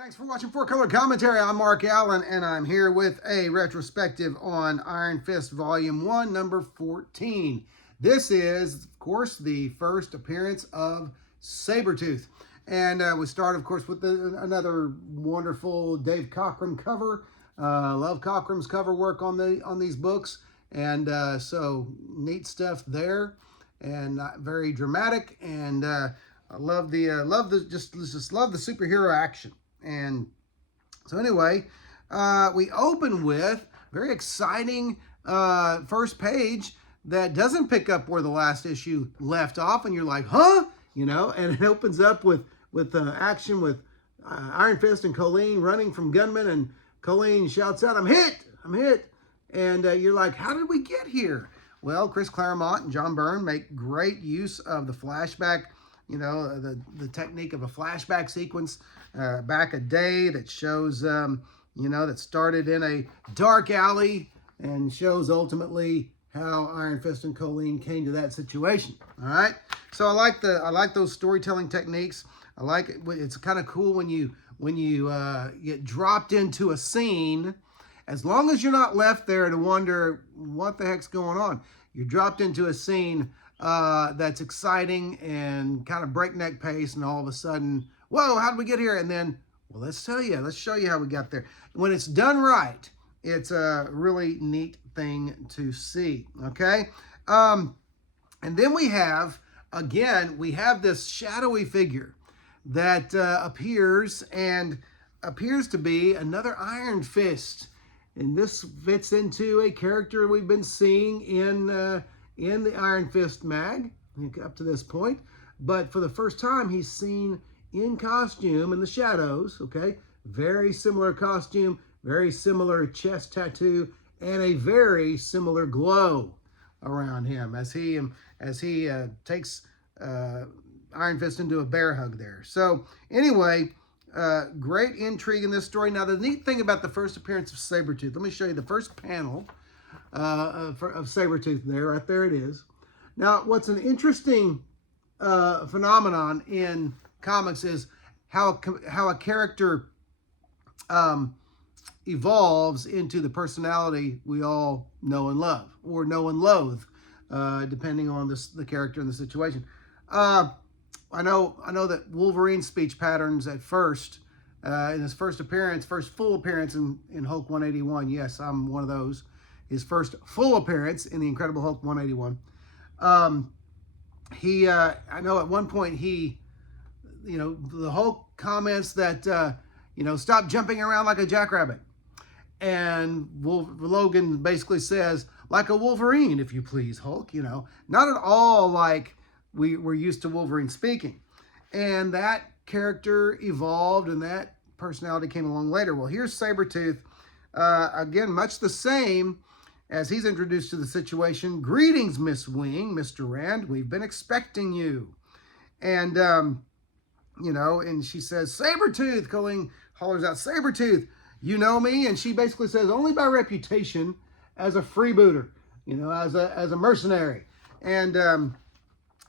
Thanks for watching 4-Color Commentary. I'm Mark Allen, and I'm here with a retrospective on Iron Fist Volume 1, number 14. This is, of course, the first appearance of Sabertooth. And we start, of course, with another wonderful Dave Cockrum cover. Love Cockram's cover work on these books. And so neat stuff there, and very dramatic. And I love the just love the superhero action. And so anyway, we open with very exciting first page that doesn't pick up where the last issue left off, and you're like, huh? You know, and it opens up with action with Iron Fist and Colleen running from gunmen, and Colleen shouts out, I'm hit! I'm hit! And you're like, how did we get here? Well, Chris Claremont and John Byrne make great use of the flashback, you know, the technique of a flashback sequence back a day that shows, you know, that started in a dark alley and shows ultimately how Iron Fist and Colleen came to that situation. All right, so I like those storytelling techniques. I like it. It's kind of cool when you get dropped into a scene. As long as you're not left there to wonder what the heck's going on, you're dropped into a scene that's exciting and kind of breakneck pace, and all of a sudden, whoa, how did we get here? And then, well, let's show you how we got there. When it's done right, it's a really neat thing to see, okay? And then we have this shadowy figure that appears to be another Iron Fist. And this fits into a character we've been seeing in the Iron Fist mag up to this point. But for the first time, he's seen in costume in the shadows, okay? Very similar costume, very similar chest tattoo, and a very similar glow around him as he takes Iron Fist into a bear hug there. So anyway, great intrigue in this story. Now, the neat thing about the first appearance of Sabertooth, let me show you the first panel of Sabertooth there. Right there it is. Now, what's an interesting phenomenon in comics is how a character evolves into the personality we all know and love, or know and loathe, depending on the character and the situation. I know that Wolverine's speech patterns at first, in his first full appearance in Hulk 181. Yes, I'm one of those. His first full appearance in the Incredible Hulk 181. I know at one point the Hulk comments that, stop jumping around like a jackrabbit. And Logan basically says, like a Wolverine, if you please, Hulk, not at all like we're used to Wolverine speaking. And that character evolved, and that personality came along later. Well, here's Sabertooth, again, much the same as he's introduced to the situation. Greetings, Miss Wing, Mr. Rand. We've been expecting you. And, and she says, Sabertooth. Colleen hollers out, Sabertooth, you know me? And she basically says, only by reputation as a freebooter, as a mercenary. And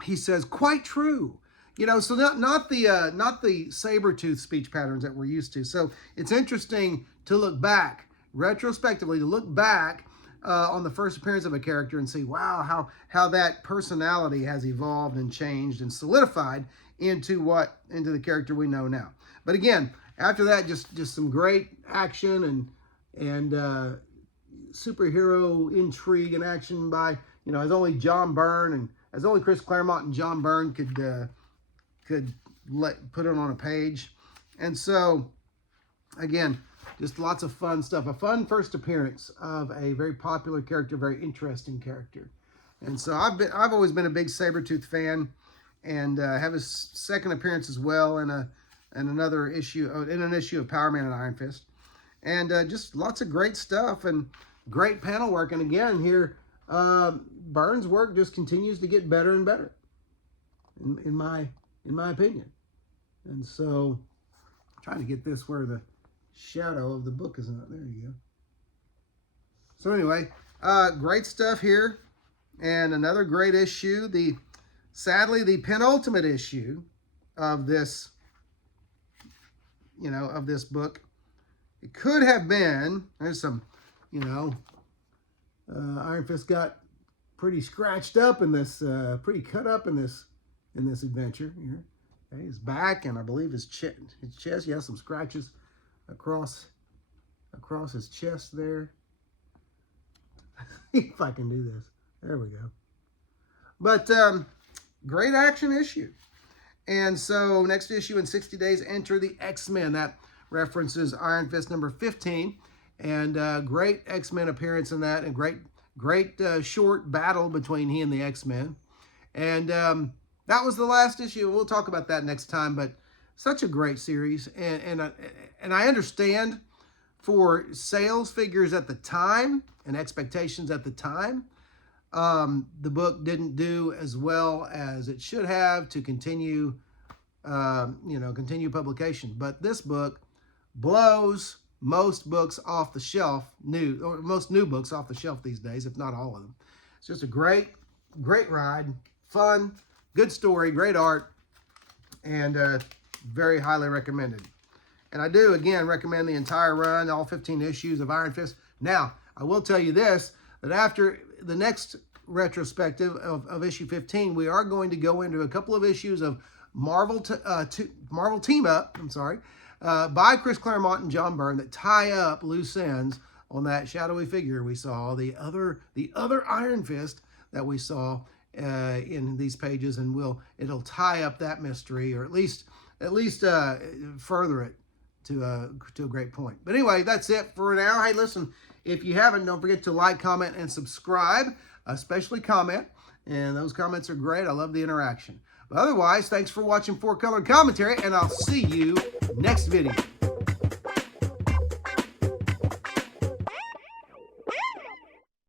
he says, quite true. So not the Sabertooth speech patterns that we're used to. So it's interesting to look back, retrospectively, on the first appearance of a character and see, wow, how that personality has evolved and changed and solidified into the character we know now. But again, after that, just some great action and superhero intrigue and action by, as only John Byrne and as only Chris Claremont and John Byrne could put it on a page. And so, again, just lots of fun stuff. A fun first appearance of a very popular character, very interesting character. And so I've always been a big Sabertooth fan, and have his second appearance as well in an issue of Power Man and Iron Fist. And just lots of great stuff and great panel work. And again, here Byrne's work just continues to get better and better, in my opinion. And so, I'm trying to get this where the shadow of the book is not. There you go. So anyway, great stuff here, and another great issue. Sadly, the penultimate issue of this of this book. It could have been, there's some, Iron Fist got pretty scratched up in this, pretty cut up in this adventure here. Okay, his back, and I believe his chest. He has some scratches across his chest there. If I can do this. There we go. But great action issue. And so next issue in 60 days, Enter the X-Men. That references Iron Fist number 15. And great X-Men appearance in that. And great short battle between he and the X-Men. And that was the last issue. We'll talk about that next time. But such a great series. And I understand for sales figures at the time and expectations at the time, the book didn't do as well as it should have to continue, continue publication. But this book blows most books off the shelf, most new books off the shelf these days, if not all of them. It's just a great ride, fun, good story, great art, and very highly recommended. And I do, again, recommend the entire run, all 15 issues of Iron Fist. Now, I will tell you this, that after the next retrospective of issue 15, we are going to go into a couple of issues of Marvel Team Up, by Chris Claremont and John Byrne that tie up loose ends on that shadowy figure we saw, the other Iron Fist that we saw in these pages, and it'll tie up that mystery, or at least further it to a great point. But anyway, that's it for now. Hey, listen, if you haven't, don't forget to like, comment, and subscribe, especially comment. And those comments are great. I love the interaction. But otherwise, thanks for watching 4 Color Commentary, and I'll see you next video.